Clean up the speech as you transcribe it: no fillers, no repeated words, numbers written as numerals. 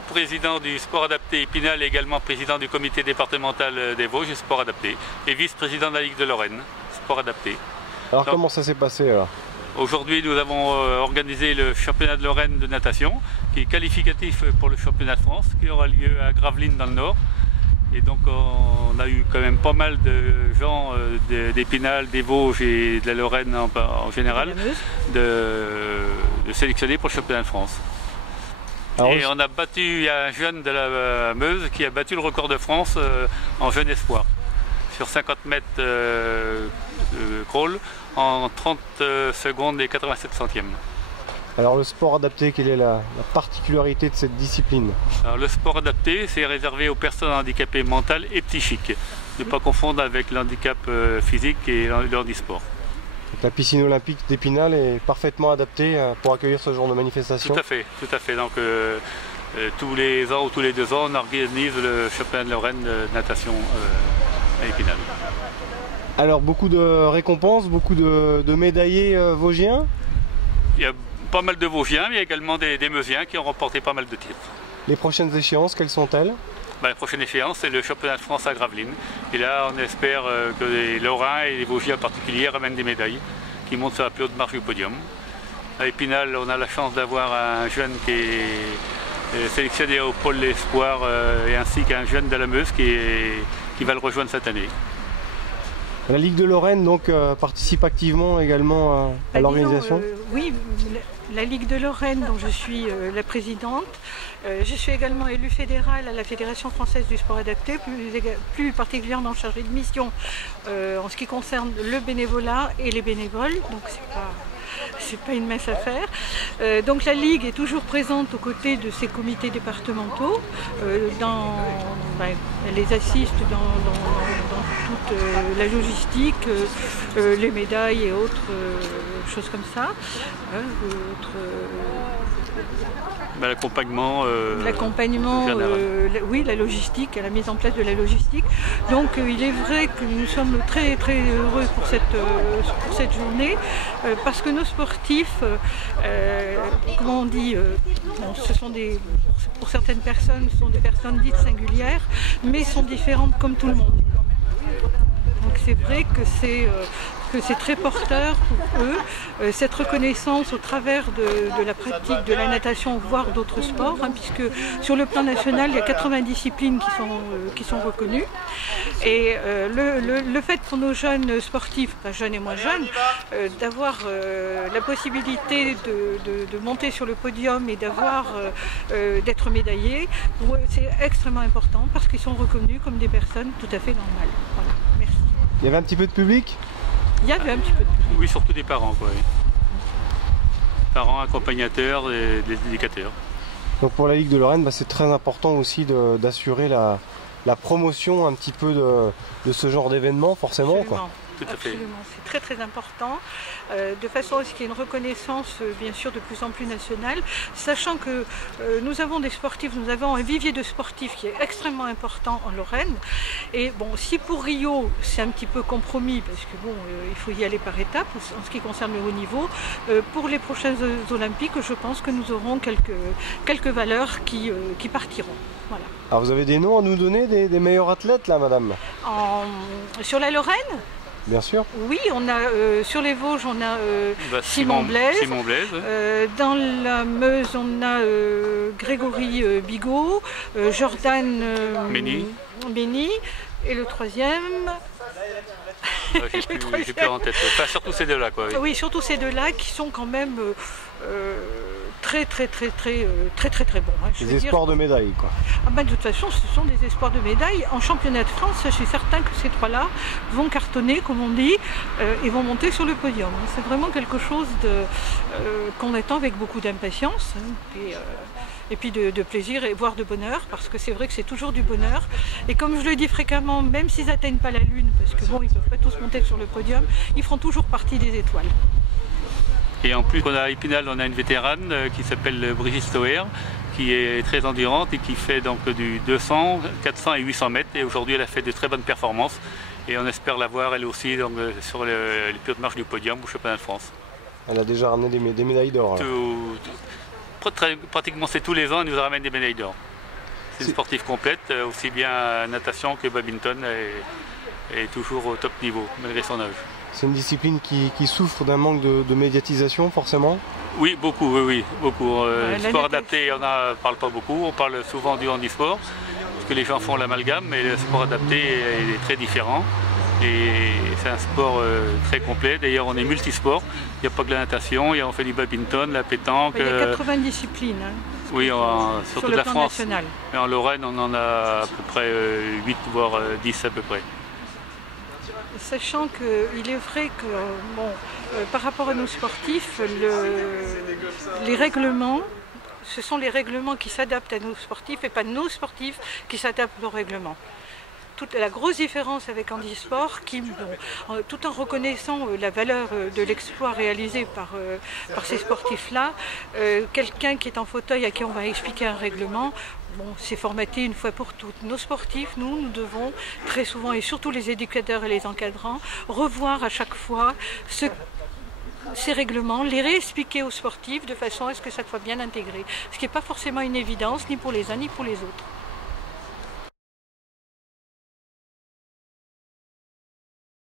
Guillot, président du sport adapté Épinal et également président du comité départemental des Vosges, sport adapté, et vice-président de la Ligue de Lorraine, sport adapté. Alors comment ça s'est passé alors? Aujourd'hui, nous avons organisé le championnat de Lorraine de natation, qui est qualificatif pour le championnat de France, qui aura lieu à Gravelines dans le Nord. Et donc on a eu quand même pas mal de gens d'Épinal, des Vosges et de la Lorraine en général de sélectionner pour le championnat de France. Alors, et on a battu un jeune de la Meuse qui a battu le record de France en jeune espoir sur 50 mètres crawl en 30 secondes et 87 centièmes. Alors le sport adapté, quelle est la particularité de cette discipline? Alors, le sport adapté, c'est réservé aux personnes handicapées mentales et psychiques. Ne pas confondre avec l'handicap physique et le handisport. Donc, la piscine olympique d'Épinal est parfaitement adaptée pour accueillir ce genre de manifestation? Tout à fait, tout à fait. Donc tous les ans ou tous les 2 ans, on organise le championnat de Lorraine de natation à Épinal. Alors beaucoup de récompenses, beaucoup de médaillés vosgiens? Il y a pas mal de Vosgiens, mais il y a également des Meusiens qui ont remporté pas mal de titres. Les prochaines échéances, quelles sont-elles? La prochaine échéance, c'est le championnat de France à Gravelines. Et là, on espère que les Lorrains et les Vosgiens en particulier ramènent des médailles qui montent sur la plus haute marche du podium. À Épinal, on a la chance d'avoir un jeune qui est sélectionné au pôle espoir et ainsi qu'un jeune de la Meuse qui va le rejoindre cette année. La Ligue de Lorraine donc participe activement également à l'organisation? Oui, la Ligue de Lorraine dont je suis la présidente. Je suis également élue fédérale à la Fédération française du sport adapté, plus particulièrement chargée de mission en ce qui concerne le bénévolat et les bénévoles. Donc c'est pas une mince affaire. Donc la Ligue est toujours présente aux côtés de ses comités départementaux. Elle les assiste dans toute la logistique, les médailles et autres choses comme ça. L'accompagnement, oui, la logistique, la mise en place de la logistique. Donc il est vrai que nous sommes très très heureux pour cette journée parce que nos sportifs, comment on dit, pour certaines personnes, ce sont des personnes dites singulières, mais sont différentes comme tout le monde. Donc c'est vrai que c'est très porteur pour eux, cette reconnaissance au travers de la pratique de la natation, voire d'autres sports, puisque sur le plan national, il y a 80 disciplines qui sont reconnues. Et le fait pour nos jeunes sportifs, pas jeunes et moins jeunes, d'avoir la possibilité de monter sur le podium et d'être médaillés, pour eux, c'est extrêmement important parce qu'ils sont reconnus comme des personnes tout à fait normales. Voilà. Merci. Il y avait un petit peu de public? Il y avait un petit peu de public. Oui, surtout des parents, quoi. Oui. Parents, accompagnateurs et des éducateurs. Donc pour la Ligue de Lorraine, c'est très important aussi d'assurer la promotion un petit peu de ce genre d'événement, forcément. Absolument. Quoi. Tout à fait. Absolument, c'est très très important, de façon à ce qu'il y ait une reconnaissance bien sûr de plus en plus nationale, sachant que nous avons des sportifs, nous avons un vivier de sportifs qui est extrêmement important en Lorraine, et bon, si pour Rio c'est un petit peu compromis, parce que bon, il faut y aller par étapes en ce qui concerne le haut niveau, pour les prochaines Olympiques, je pense que nous aurons quelques valeurs qui partiront. Voilà. Alors vous avez des noms à nous donner, des meilleurs athlètes là, madame? Sur la Lorraine? Bien sûr. Oui, on a sur les Vosges, on a Simon Blaise. Dans la Meuse, on a Grégory Bigot, Jordan Mény. Et le troisième. J'ai plus en tête. Enfin, surtout ces deux-là, quoi. Oui, surtout ces deux-là qui sont quand même très bons. Des espoirs de médailles, quoi. De toute façon, ce sont des espoirs de médailles. En championnat de France, je suis certain que ces trois-là vont cartonner, comme on dit, et vont monter sur le podium. C'est vraiment quelque chose qu'on attend avec beaucoup d'impatience. Et puis de plaisir et voire de bonheur, parce que c'est vrai que c'est toujours du bonheur. Et comme je le dis fréquemment, même s'ils n'atteignent pas la Lune, parce que bon, ils ne peuvent pas tous monter sur le podium, ils feront toujours partie des étoiles. Et en plus, à Épinal, on a une vétérane qui s'appelle Brigitte Stoer, qui est très endurante et qui fait donc du 200, 400 et 800 mètres. Et aujourd'hui, elle a fait de très bonnes performances. Et on espère la voir, elle aussi, donc, sur les plus hautes marches du podium au championnat de France. Elle a déjà ramené des médailles d'or. Pratiquement c'est tous les ans, elle nous ramène des médailles d'or. C'est une sportive complète, aussi bien natation que badminton, et toujours au top niveau, malgré son âge. C'est une discipline qui souffre d'un manque de médiatisation, forcément? Oui, beaucoup, oui, beaucoup. Sport adapté, on n'en parle pas beaucoup. On parle souvent du handisport, parce que les gens font l'amalgame, mais le sport adapté est très différent. Et c'est un sport très complet. D'ailleurs, on est multisport. Il n'y a pas que la natation, on fait du badminton, la pétanque. Il y a 80 disciplines. Oui, sur toute la France. National. Mais en Lorraine, on en a à peu près 8, voire 10 à peu près. Sachant qu'il est vrai que, par rapport à nos sportifs, les règlements, ce sont les règlements qui s'adaptent à nos sportifs et pas nos sportifs qui s'adaptent aux règlements. Toute la grosse différence avec handisport, tout en reconnaissant la valeur de l'exploit réalisé par ces sportifs-là, quelqu'un qui est en fauteuil à qui on va expliquer un règlement, c'est formaté une fois pour toutes. Nos sportifs, nous devons très souvent, et surtout les éducateurs et les encadrants, revoir à chaque fois ces règlements, les réexpliquer aux sportifs de façon à ce que ça soit bien intégré. Ce qui n'est pas forcément une évidence, ni pour les uns ni pour les autres.